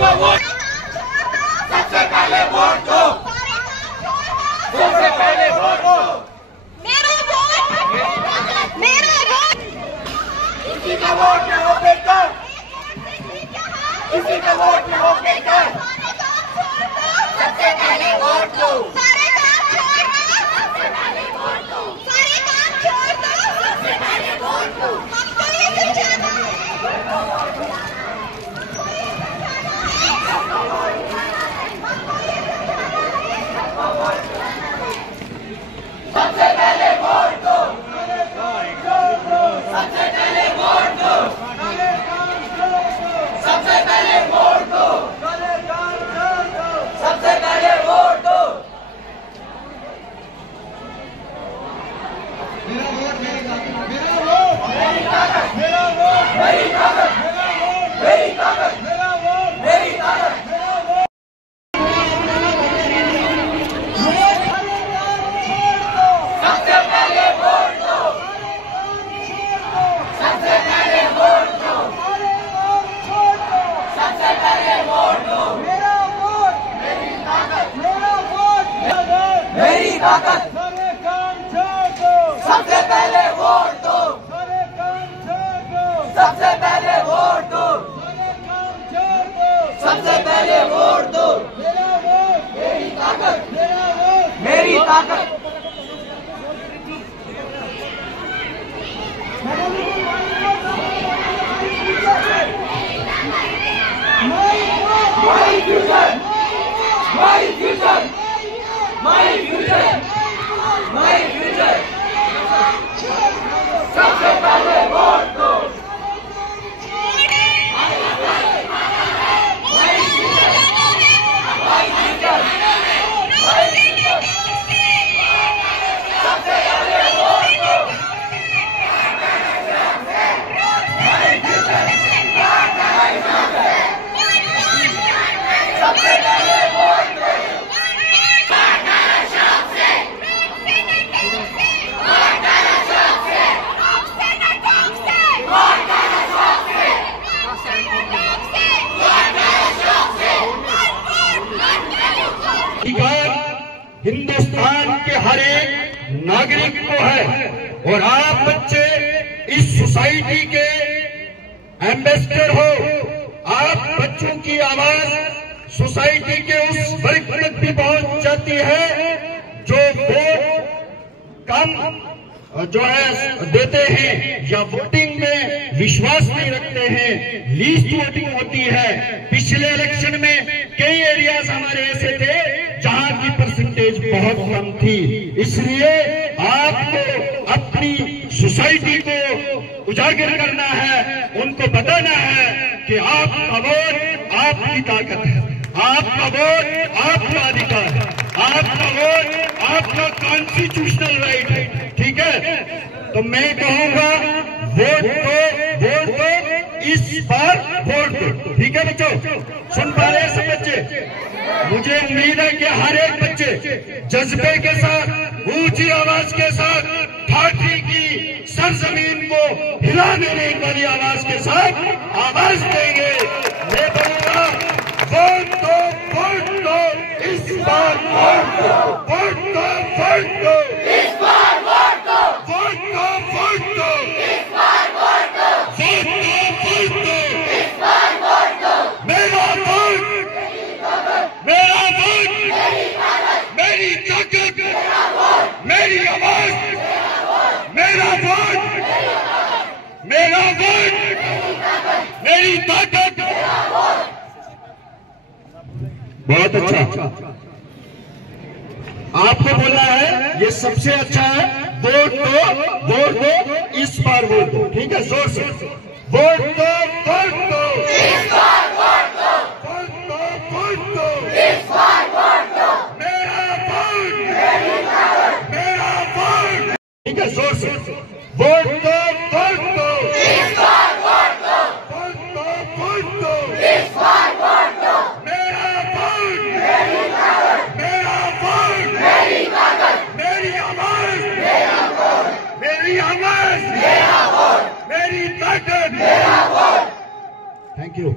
दो वोट, सबसे पहले वोट दो, सबसे पहले वोट दो, मेरा वोट, मेरा वोट, किसी का वोट न हो बेकार, किसी का वोट न हो बेकार, सबसे पहले वोट दो, सारे काम छोड़ दो, सबसे पहले वोट दो, सारे काम छोड़ दो, सबसे पहले वोट दो, हमको ये समझाना है। सबसे पहले वोट दो, सबसे पहले वोट दो, सबसे पहले वोट दो, सबसे पहले वोट दो, मेरी ताकत, मेरी ताकत, मेरी ताकत, मेरी ताकत, सबसे पहले वोट दो, सबसे पहले वोट दो, सबसे पहले वोट दो, मेरा वोट, मेरी ताकत, मेरा वोट, मेरी ताकत, सारे काम छोड़ दो, सबसे पहले वोट दो, सारे काम छोड़ दो, सबसे पहले वोट दो, सारे काम छोड़ दो, सबसे पहले वोट दो, मेरा वोट, मेरी ताकत, मेरा वोट, मेरी ताकत, my future, my future, my future, my future, सबसे पहले वोट दो, अधिकार हिंदुस्तान के हर एक नागरिक को है और आप बच्चे इस सोसाइटी के एम्बेसडर हो। आप बच्चों की आवाज सोसाइटी के उस वर्ग तक भी पहुंच जाती है जो वोट कम जो है देते हैं या वोटिंग में विश्वास नहीं रखते हैं, लीस्ट वोटिंग होती है। पिछले इलेक्शन में कई एरियाज हमारे ऐसे थे जहां की परसेंटेज बहुत कम थी। इसलिए आपको अपनी सोसाइटी को उजागर करना है, उनको बताना है कि आपका वोट आपकी ताकत है, आपका वोट आपका अधिकार है, आपका वोट आपका कॉन्स्टिट्यूशनल राइट है। ठीक है, तो मैं कहूंगा वोट दो, इस बार वोट दो। ठीक है बच्चों, सुन पा रहे हैं सब बच्चे? मुझे उम्मीद है कि हर एक बच्चे जज्बे के साथ, ऊंची आवाज के साथ, ठाठी की सरजमीन को हिला देने वाली आवाज के साथ आवाज देंगे। मैं कहूंगा वोट दो, वोट दो, इस बार वोट दो, वोट दो, वोट दो, इस बार वोट दो, वोट दो, वोट दो, इस बार वोट दो, वोट दो, वोट दो, इस बार वोट दो, मेरा वोट, मेरा वोट, मेरी ताकत, मेरी आवाज, मेरा वोट, मेरा वोट, मेरी ताकत। बहुत अच्छा, आपको बोलना है ये सबसे अच्छा है। वोट दो, वोट दो, इस बार वोट दो। ठीक है, जोर से वोट दो, वोट दो, इस बार वोट दो, वोट दो, वोट दो, इस बार वोट दो, मेरा वोट, मेरा वोट। ठीक है, जोर से वोट दो, वोट दो, इस बार वोट दो, वोट दो, वोट दो, इस बार वोट दो, मेरा वोट, मेरा वोट, मेरी ताकत, मेरी आवाज, मेरी आवाज, मेरी ताकत। मेरा वोट। Thank you.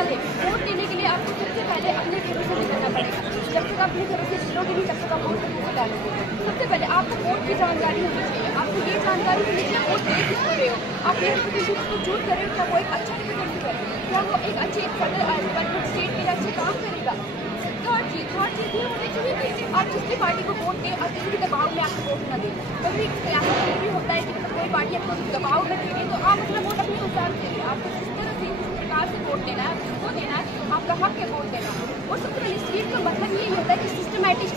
पहले वोट देने के लिए आपको सबसे पहले अपने घरों से निकलना पड़ेगा। जब तक अपने घरों से निकलोगे नहीं तब तक आप वोट नहीं डालोगे। सबसे पहले आपको वोट की जानकारी होनी चाहिए। आपको ये जानकारी होनी चाहिए वोट दे किस रहे हो, आप ये रिप्रेजेंटेटिव को चूज कर रहे हो, क्या वो एक अच्छा रिप्रेजेंटेटिव है, क्या वो एक अच्छे स्टेट के लिए अच्छे काम करेगा। थर्ड चीज़ ये होनी चाहिए कि आप जिसकी पार्टी को वोट दें और किसी भी दबाव में आपको वोट ना दें। कभी ऐसा भी होता है कि मतलब कोई पार्टी आपको दबाव में दे रही है तो आप मतलब वोट अपने अनुसार दीजिए। आपको जिस तरह से जिस प्रकार से वोट देना है, जिसको देना है, आपका हक है वोट देना। और सबसे पहले स्वीप का मतलब ये होता है कि सिस्टमैटिक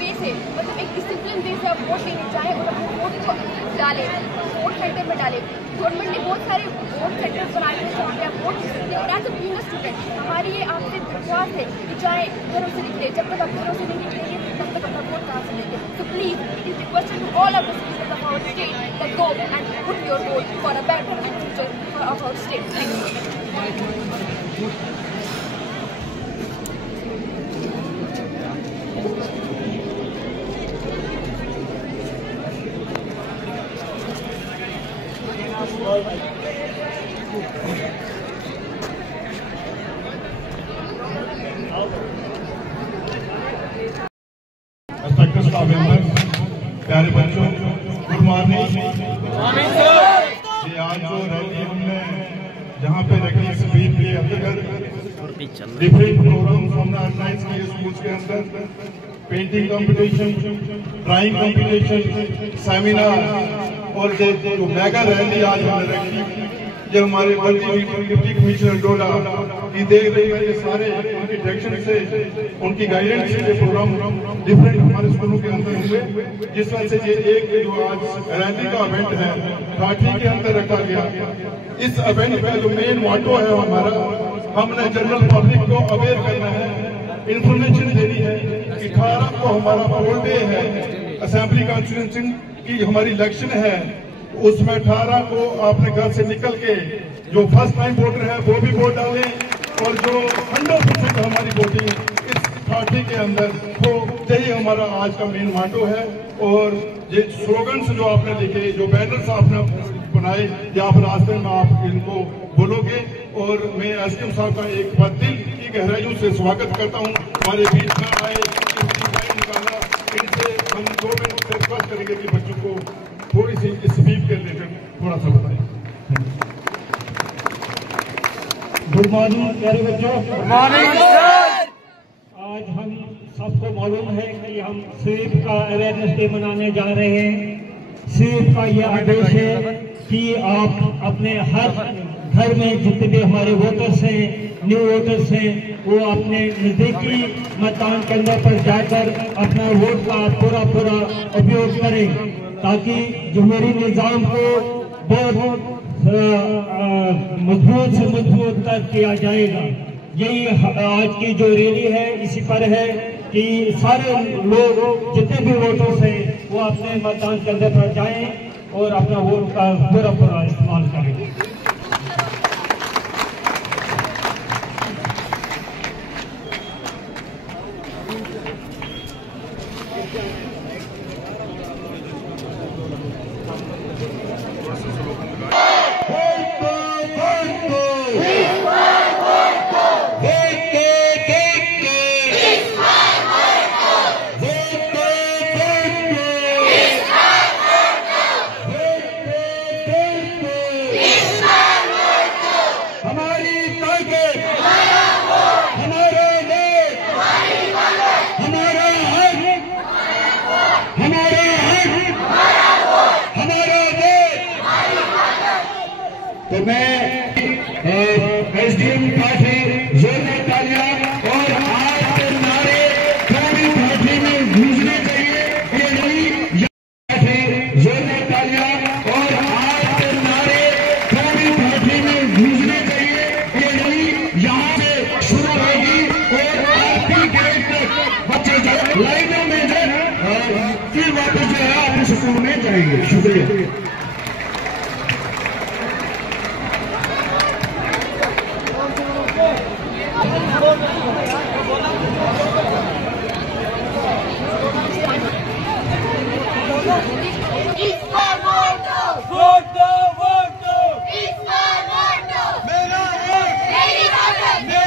वे से, मतलब एक डिसिप्लिन वे से आप वोट देने जाएँ और अपने वोट को डालें, वोट सेंटर में डालें। गवर्नमेंट ने बहुत सारे वोट सेंटर्स बनाए हैं जहाँ पे आप वोट दे सकते हैं। और as a being a student हमारी ये आपसे विश्वास है कि चाहे घरों से निकले, जब तक आप घरों से नहीं निकलेंगे तब तक अपना वोट कहाँ से देंगे। So please it is requested to all of the citizens of our state that go and put your vote for a better and future of our state. Thank you. प्यारे बच्चों, गुड मॉर्निंग। ये आज जो rally हमने जहाँ पे रखी speech के अंतर्गत डिफरेंट प्रोग्राम्स हमने ऑर्गेनाइज किए स्कूल्स के अंदर। Painting competition, drawing competition, seminar और जो मेगा रैली आज हमने रखी, ये हमारे डिप्टी कमिश्नर डोडा की देख रही है। ये सारे उनकी डायरेक्शन से, उनकी गाइडेंस से ये प्रोग्राम डिफरेंट हमारे स्कूलों के अंदर हुए, जिस वजह से ये एक जो आज रैली का इवेंट है घाटी के अंदर रखा गया। इस इवेंट का जो मेन मोटो है हमारा, हमने जनरल पब्लिक को अवेयर करना है, इंफॉर्मेशन देनी है कि 18 को हमारा पोल डे है, असेंबली कॉन्स्टिट्यूंसी की हमारी इलेक्शन है। उसमें 18 को आपने घर से निकल के जो फर्स्ट टाइम वोटर है वो भी वोट डालें, और जो 100% हमारी वोटिंग इस पार्टी के अंदर हो, यही हमारा आज का मेन मोटो है। और ये स्लोगन्स जो आपने लिखे, जो बैनर्स आपने बनाए, या आप रास्ते में आप इनको बोलोगे। और मैं एसडीएम साहब का एक बार दिल की गहराइयों से स्वागत करता हूँ, हमारे बीच में आए, निकाला। इनसे हम 2 मिनट से रिक्वेस्ट करेंगे कि बच्चों को थोड़ी सी स्पीक के रिलेटेड थोड़ा सा बताएं। गुड मॉर्निंग प्यारे बच्चों। Good morning sir. आज हम सबको मालूम है कि हम स्वीप का अवेयरनेस डे मनाने जा रहे हैं। स्वीप का यह आदेश है कि आप अपने हर घर में जितने भी हमारे वोटर्स हैं, न्यू वोटर्स हैं, वो अपने नजदीकी मतदान केंद्र पर जाकर अपना वोट का पूरा उपयोग करें, ताकि जमहूरी निजाम को बहुत मजबूत से मजबूत तक किया जाएगा। यही आज की जो रैली है इसी पर है कि सारे लोग जितने भी वोटर्स हैं वो अपने मतदान केंद्र पर जाएं और अपना वोट का पूरा इस्तेमाल करें। तो मैं एसडीएम पार्टी जोरदार तालियां और आज के नारे पूरी पार्टी में गूंजने चाहिए। ये नहीं पार्टी जोरदार तालियां और आज के नारे पूरी पार्टी में गूंजने चाहिए। ये नहीं यहाँ से शुरू होगी और आखिरी गेट तक बच्चे लाइनों में फिर वापस जो है अपने स्कूल में जाएंगे। शुक्रिया। मेरा वोट मेरी ताकत।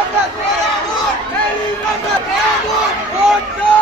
रगत मेरा वोट, मेरी रगत मेरा वोट, वोट दो